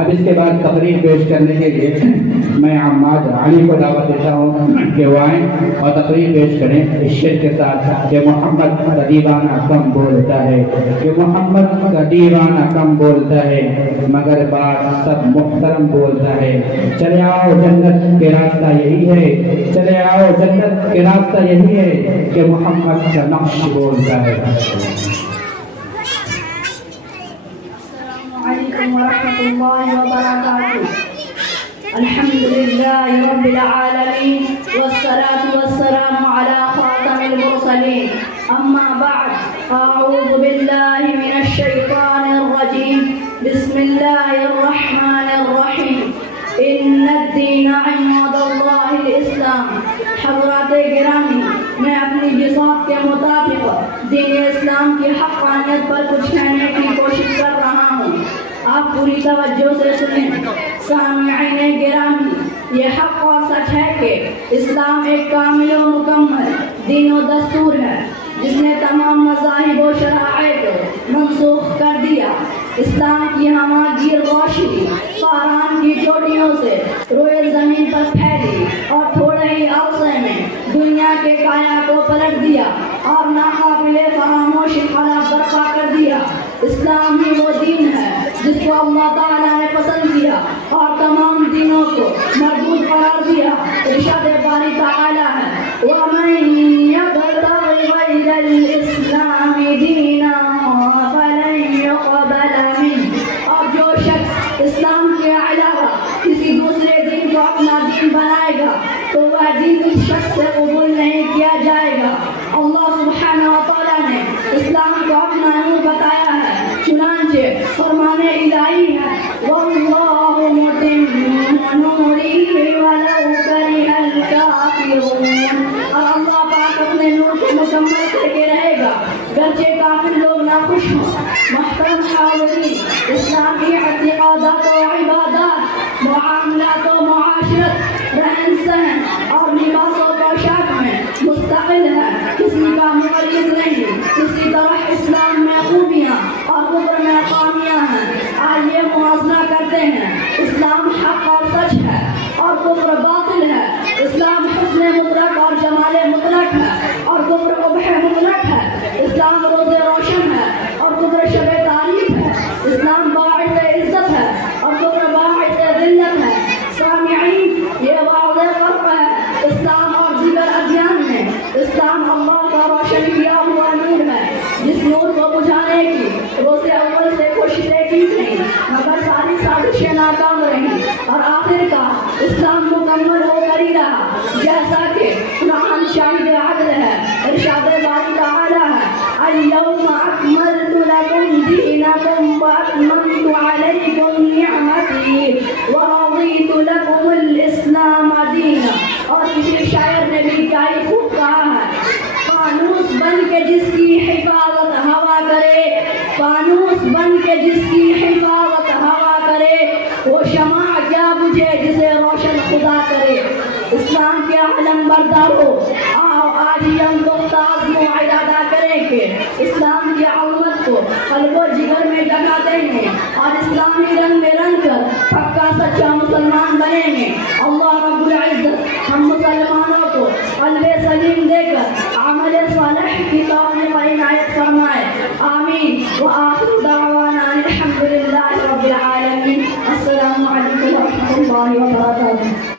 اب اس کے بعد تقریر پیش کرنے کے لیے میں عماد علی کو دعوت دیتا ہوں کہ وہ آئیں اور تقریر پیش کریں اس شعر کے ساتھ کہ محمد کا دیوانہ کم بولتا ہے، کہ محمد کا دیوانہ کم بولتا ہے مگر بات سب محترم بولتا ہے۔ چلے آؤ جنت کے راستہ یہی ہے، چلے آؤ جنت کے راستہ یہی ہے کہ محمد کا نقش بولتا ہے۔ عليكم ورحمة الله وبركاته. الحمد لله رب العالمين والصلاة والسلام على خاتم المرسلين. أما بعد، أعوذ بالله من الشيطان الرجيم. بسم الله الرحمن الرحيم. إن الدين عند الله الإسلام. حضرات گرامی، میں اپنی بساط کے مطابق دین اسلام کی حقانیت پر کچھ کہنے کی کوشش کر رہا ہوں، آپ پوری توجہ سے سنیں۔ سامعین گرامی، یہ حق اور سچ ہے کہ اسلام ایک کامل و مکمل دین و دستور ہے جس نے تمام مذاہب و شرائع کو منسوخ کر دیا۔ اسلام کی ہماگیر روشنی فاران کی چوٹیوں سے روئے زمین پر پھیلی اور تھوڑے ہی عرصے میں دنیا کے کایا کو پلٹ دیا اور ناقابل فراموش انقلاب برپا کر دیا۔ اسلام ہی وہ دین ہے جس کو اللہ تعالیٰ نے پسند کیا اور تمام دینوں کو مردود قرار دیا۔ ارشاد باری تعالیٰ ہے وَمَن يَبْتَغِ غَيْرَ الْإِسْلَامِ دِينًا فَلَن يُقْبَلَ مِنْهُ۔ اور جو شخص اسلام کے علاوہ کسی دوسرے دین کو اپنا دین بنائے گا تو وہ دین اس شخص سے قبول نہیں کیا جائے گا۔ اللہ سبحانہ و تعالیٰ نے اسلام کو اپنا نور بتایا ہے، چنانچہ فرمان الہی ہے وَاللَّهُ مُتِمُّ نُورِهِ وَلَوْ كَرِهَ الْكَافِرُونَ۔ اور اللہ پاک اپنے نور کو مکمل کر کے رہے گا گرچہ کافر لوگ ناخوش ہوں۔ محترم حاضرین، اسلامی اعتقادات و عبادات، معاملات و معاشرت، رہن سہن اور لباس و پوشاک میں مستقل ہے، کسی کا معرض نہیں۔ کسی طرح اسلام میں خوبیاں اور کفر میں خامیاں ہیں۔ آئیے موازنہ کرتے ہیں۔ اسلام حق اور سچ ہے اور کفر باطل ہے۔ اسلام حسن مطلق اور جمال مطلق ہے اور کفر قبح مطلق ہے۔ اسلام روز روشن ہے اور کفر شب تاریک ہے۔ اسلام باعث عزت ہے اور کفر باعث ذلت ہے۔ سامعین، یہ واضح فرق ہے اسلام اور دیگر ادیان میں۔ اسلام اللہ کا روشن کیا ہوا نور ہے جس نور کو بجھانے کی روز اول سے کوششیں کی گئیں مگر ساری سازشیں ناکام رہیں اور آخر کار اسلام مکمل ہو کر ہی رہا، جیسا کہ قرآن شاہد عدل ہے۔ ارشاد باری تعالیٰ ہے اليوم اکملت لکم دینکم واتممت علیکم نعمتی ورضیت لکم الاسلام دینا۔ اور کسی شاعر نے بھی کیا ہی خوب کہا ہے فانوس بن کے جس کی حفاظت ہوا کرے، فانوس بن کے جس کی حفاظت ہوا کرے، وہ شمع کیا بجھے جسے روشن خدا کرے۔ اسلام کے علم بردار ہو، آؤ آج ہی ہم گفتاز معاہدہ کریں کہ اسلام کی عظمت کو قلب و جگر میں جگہ دیں گے اور اسلامی رنگ میں رنگ کر پکا سچا مسلمان بنیں گے۔ اللہ رب العزت ہم مسلمانوں کو قلب سلیم دے کر عمل صالح کی توفیق عنایت فرمائے، آمین۔ وآخر دعوانا الحمد للہ رب العالمین۔ السلام علیکم ورحمۃ اللہ وبرکاتہ۔